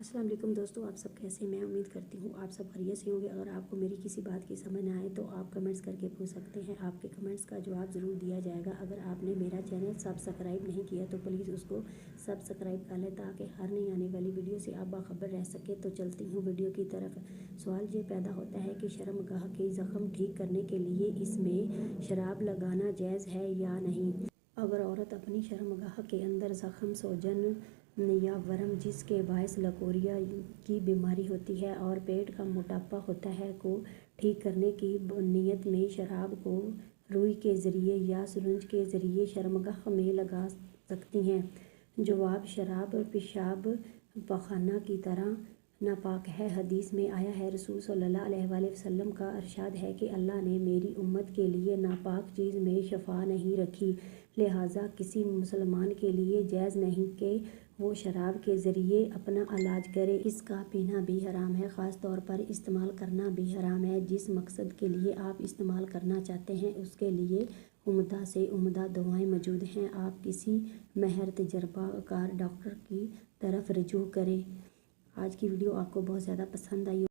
अस्सलाम वालेकुम दोस्तों, आप सब कैसे हैं? मैं उम्मीद करती हूँ आप सब खैरियत से होंगे। अगर आपको मेरी किसी बात की समझ ना आए तो आप कमेंट्स करके पूछ सकते हैं। आपके कमेंट्स का जवाब ज़रूर दिया जाएगा। अगर आपने मेरा चैनल सब्सक्राइब नहीं किया तो प्लीज़ उसको सब्सक्राइब कर लें ताकि हर नई आने वाली वीडियो से आप बाखबर रह सके। तो चलती हूँ वीडियो की तरफ। सवाल ये पैदा होता है कि शर्मगाह के ज़ख्म ठीक करने के लिए इसमें शराब लगाना जायज़ है या नहीं। अगर औरत अपनी शर्मगाह के अंदर ज़ख्म, सोजन या वर्म जिसके बायस लकोरिया की बीमारी होती है और पेट का मोटापा होता है को ठीक करने की नीयत में शराब को रुई के ज़रिए या सिरिंज के ज़रिए शर्मगाह में लगा सकती हैं। जवाब: शराब पेशाब पखाना की तरह नापाक है। हदीस में आया है, रसूल सल्लल्लाहु अलैहि वसल्लम का इरशाद है कि अल्लाह ने मेरी उम्मत के लिए नापाक चीज़ में शफा नहीं रखी, लिहाजा किसी मुसलमान के लिए जायज़ नहीं कि वो शराब के ज़रिए अपना इलाज करे। इसका पीना भी हराम है, ख़ास तौर पर इस्तेमाल करना भी हराम है। जिस मकसद के लिए आप इस्तेमाल करना चाहते हैं उसके लिए उम्दा से उम्दा दवाएं मौजूद हैं। आप किसी माहिर तजर्बाकार डॉक्टर की तरफ रुजू करें। आज की वीडियो आपको बहुत ज़्यादा पसंद आई।